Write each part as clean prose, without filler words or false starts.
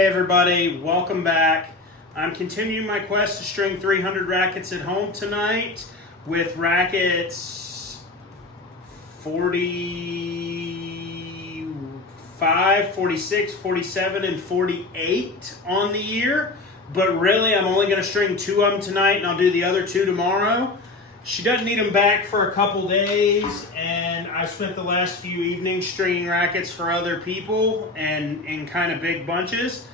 Hey everybody, welcome back. I'm continuing my quest to string 300 rackets at home tonight with rackets 45, 46, 47, and 48 on the year. But really, I'm only going to string 2 of them tonight, and I'll do the other 2 tomorrow. She doesn't need them back for a couple days, and I've spent the last few evenings stringing rackets for other people and in kind of big bunches.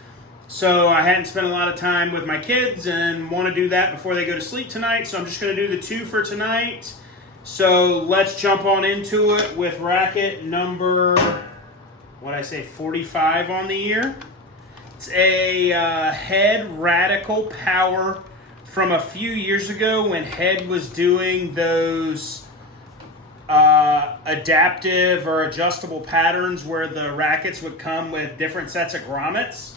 So I hadn't spent a lot of time with my kids and want to do that before they go to sleep tonight. So I'm just going to do the 2 for tonight. So let's jump on into it with racket number, 45 on the year. It's a Head Radical Power from a few years ago when Head was doing those adaptive or adjustable patterns where the rackets would come with different sets of grommets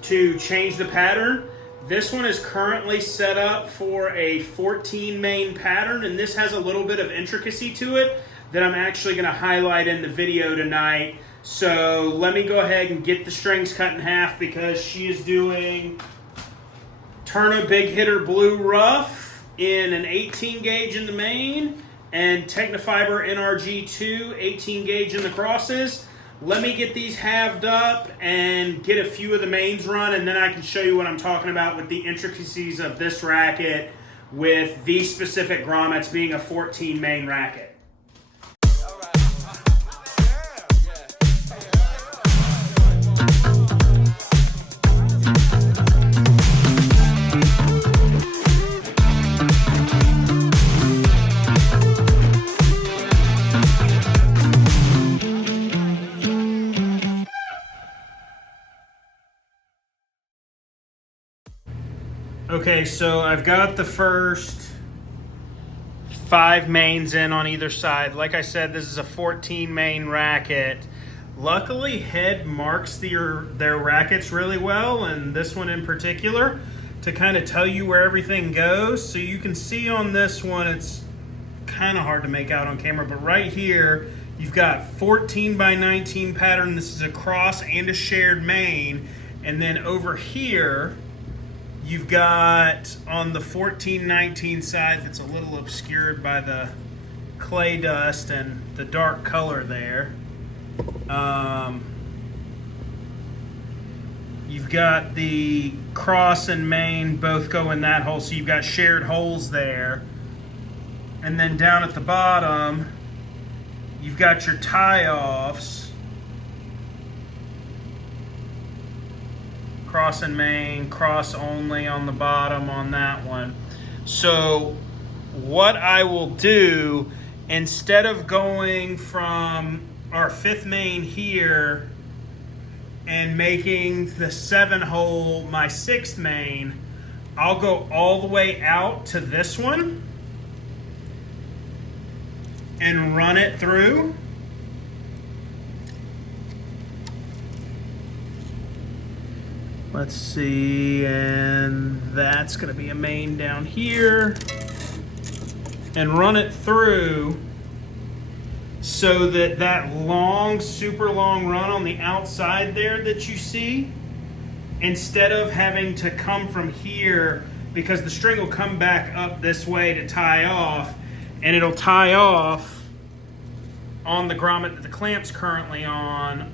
to change the pattern. This one is currently set up for a 14 main pattern, and this has a little bit of intricacy to it that I'm actually going to highlight in the video tonight. So let me go ahead and get the strings cut in half because she is doing Tourna Big Hitter Blue Rough in an 18 gauge in the main and Tecnifibre NRG2 18 gauge in the crosses. Let me get these halved up and get a few of the mains run, and then I can show you what I'm talking about with the intricacies of this racket with these specific grommets being a 14 main racket. Okay, so I've got the first 5 mains in on either side. Like I said, this is a 14 main racket. Luckily, Head marks their rackets really well, and this one in particular, to kind of tell you where everything goes. So you can see on this one, it's kind of hard to make out on camera, but right here, you've got 14 by 19 pattern. This is a cross and a shared main. And then over here, you've got on the 14-19 side that's a little obscured by the clay dust and the dark color there. You've got the cross and main both go in that hole, so you've got shared holes there. And then down at the bottom, you've got your tie-offs. Cross and main, cross only on the bottom on that one. So what I will do, instead of going from our 5th main here and making the 7 hole my 6th main, I'll go all the way out to this one and run it through. Let's see, and that's going to be a main down here, and run it through so that that long, super long run on the outside there that you see, instead of having to come from here, because the string will come back up this way to tie off, and it'll tie off on the grommet that the clamp's currently on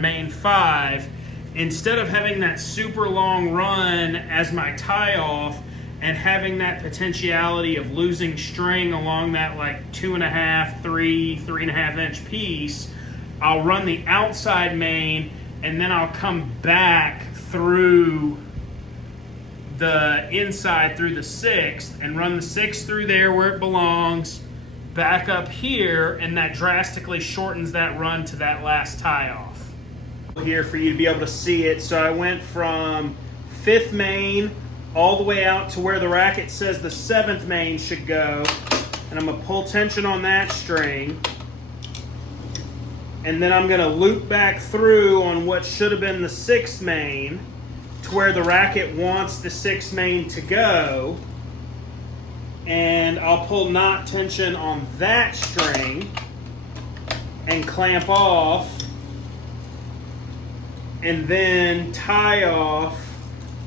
main 5. Instead of having that super long run as my tie-off and having that potentiality of losing string along that like 2.5, 3.5 inch piece, I'll run the outside main and then I'll come back through the inside through the 6th and run the 6th through there where it belongs, back up here, and that drastically shortens that run to that last tie-off here for you to be able to see it. So I went from 5th main all the way out to where the racket says the 7th main should go, and I'm gonna pull tension on that string, and then I'm gonna loop back through on what should have been the 6th main to where the racket wants the 6th main to go, and I'll pull knot tension on that string and clamp off and then tie off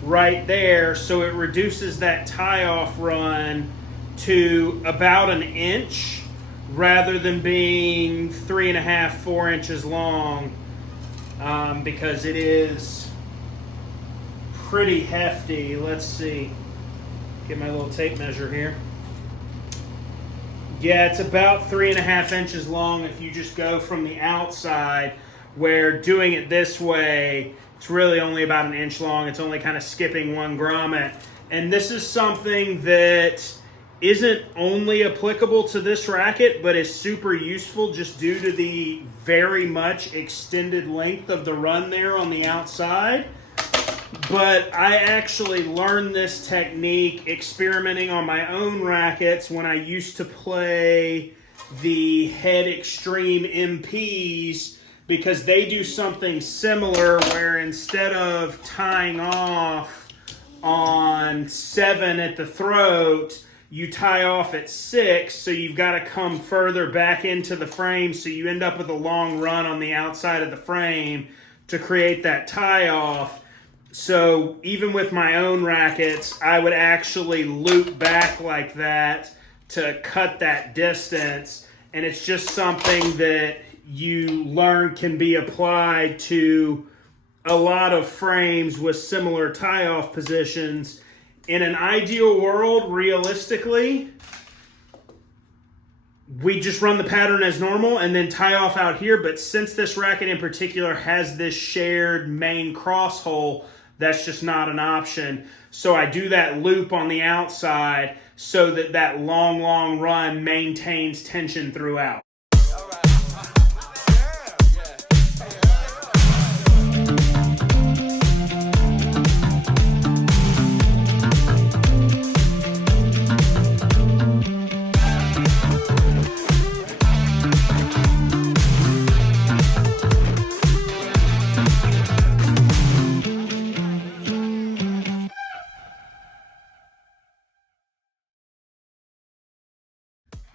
right there, so it reduces that tie off run to about an inch rather than being 3.5, 4 inches long, because it is pretty hefty. Let's see, get my little tape measure here. Yeah, it's about 3.5 inches long if you just go from the outside, where doing it this way, it's really only about an inch long. It's only kind of skipping one grommet. And this is something that isn't only applicable to this racket, but is super useful just due to the very much extended length of the run there on the outside. But I actually learned this technique experimenting on my own rackets when I used to play the Head Extreme MPs, because they do something similar where instead of tying off on 7 at the throat, you tie off at 6, so you've got to come further back into the frame, so you end up with a long run on the outside of the frame to create that tie off. So even with my own rackets, I would actually loop back like that to cut that distance, and it's just something that you learn can be applied to a lot of frames with similar tie-off positions. In an ideal world, realistically, we just run the pattern as normal and then tie off out here. But since this racket in particular has this shared main cross hole, that's just not an option. So I do that loop on the outside so that that long run maintains tension throughout.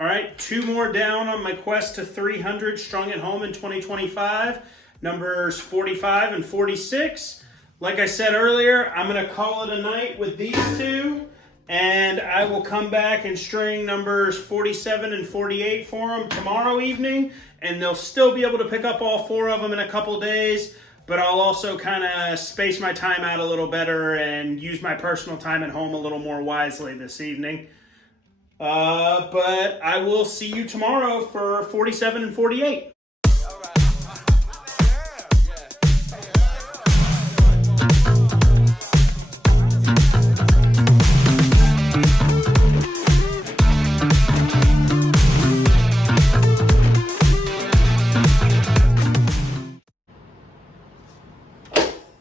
All right, 2 more down on my quest to 300 strung at home in 2025, numbers 45 and 46. Like I said earlier, I'm going to call it a night with these 2, and I will come back and string numbers 47 and 48 for them tomorrow evening, and they'll still be able to pick up all 4 of them in a couple days, but I'll also kind of space my time out a little better and use my personal time at home a little more wisely this evening. But I will see you tomorrow for 47 and 48.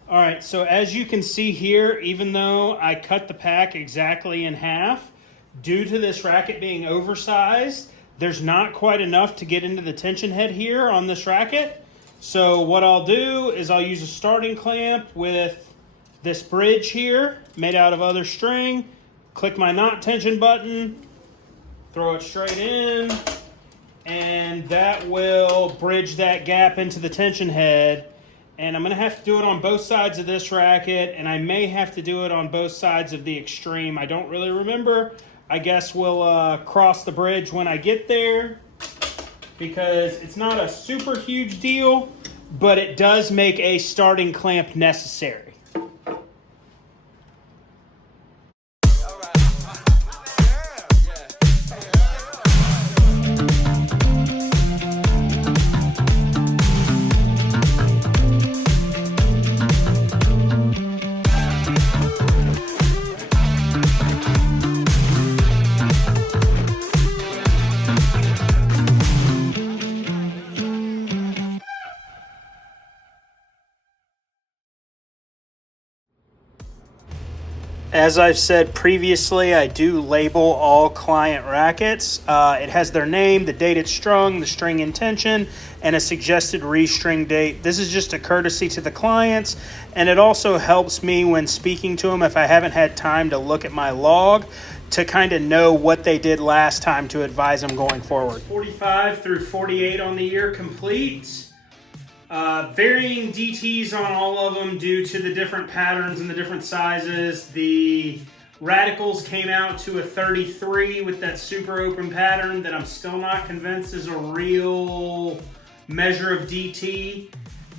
All right, so as you can see here, even though I cut the pack exactly in half, due to this racket being oversized, there's not quite enough to get into the tension head here on this racket. So what I'll do is I'll use a starting clamp with this bridge here made out of other string, click my knot tension button, throw it straight in, and that will bridge that gap into the tension head. And I'm going to have to do it on both sides of this racket, and I may have to do it on both sides of the Extreme. I don't really remember. I guess we'll cross the bridge when I get there, because it's not a super huge deal, but it does make a starting clamp necessary. As I've said previously, I do label all client rackets. It has their name, the date it's strung, the string intention, and a suggested restring date. This is just a courtesy to the clients, and it also helps me when speaking to them if I haven't had time to look at my log to kind of know what they did last time to advise them going forward. 45 through 48 on the year complete. Varying DTs on all of them due to the different patterns and the different sizes. The Radicals came out to a 33 with that super open pattern that I'm still not convinced is a real measure of DT.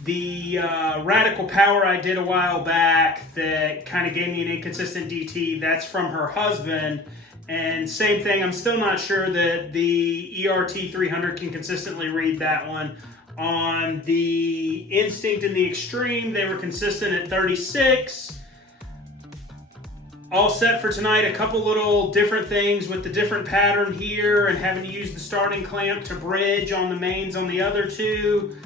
The Radical Power I did a while back that kind of gave me an inconsistent DT, that's from her husband. And same thing, I'm still not sure that the ERT 300 can consistently read that one. On the Instinct and the Extreme, they were consistent at 36. All set for tonight. A couple little different things with the different pattern here and having to use the starting clamp to bridge on the mains on the other two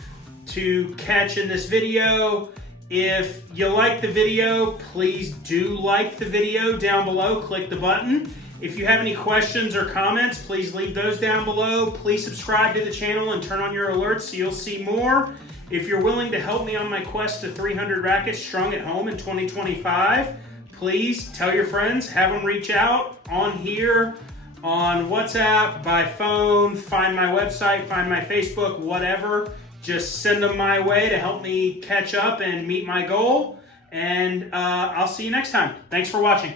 to catch in this video. If you like the video, please do like the video down below. Click the button. If you have any questions or comments, please leave those down below. Please subscribe to the channel and turn on your alerts so you'll see more. If you're willing to help me on my quest to 300 rackets strung at home in 2025, please tell your friends, have them reach out on here, on WhatsApp, by phone, find my website, find my Facebook, whatever. Just send them my way to help me catch up and meet my goal. And I'll see you next time. Thanks for watching.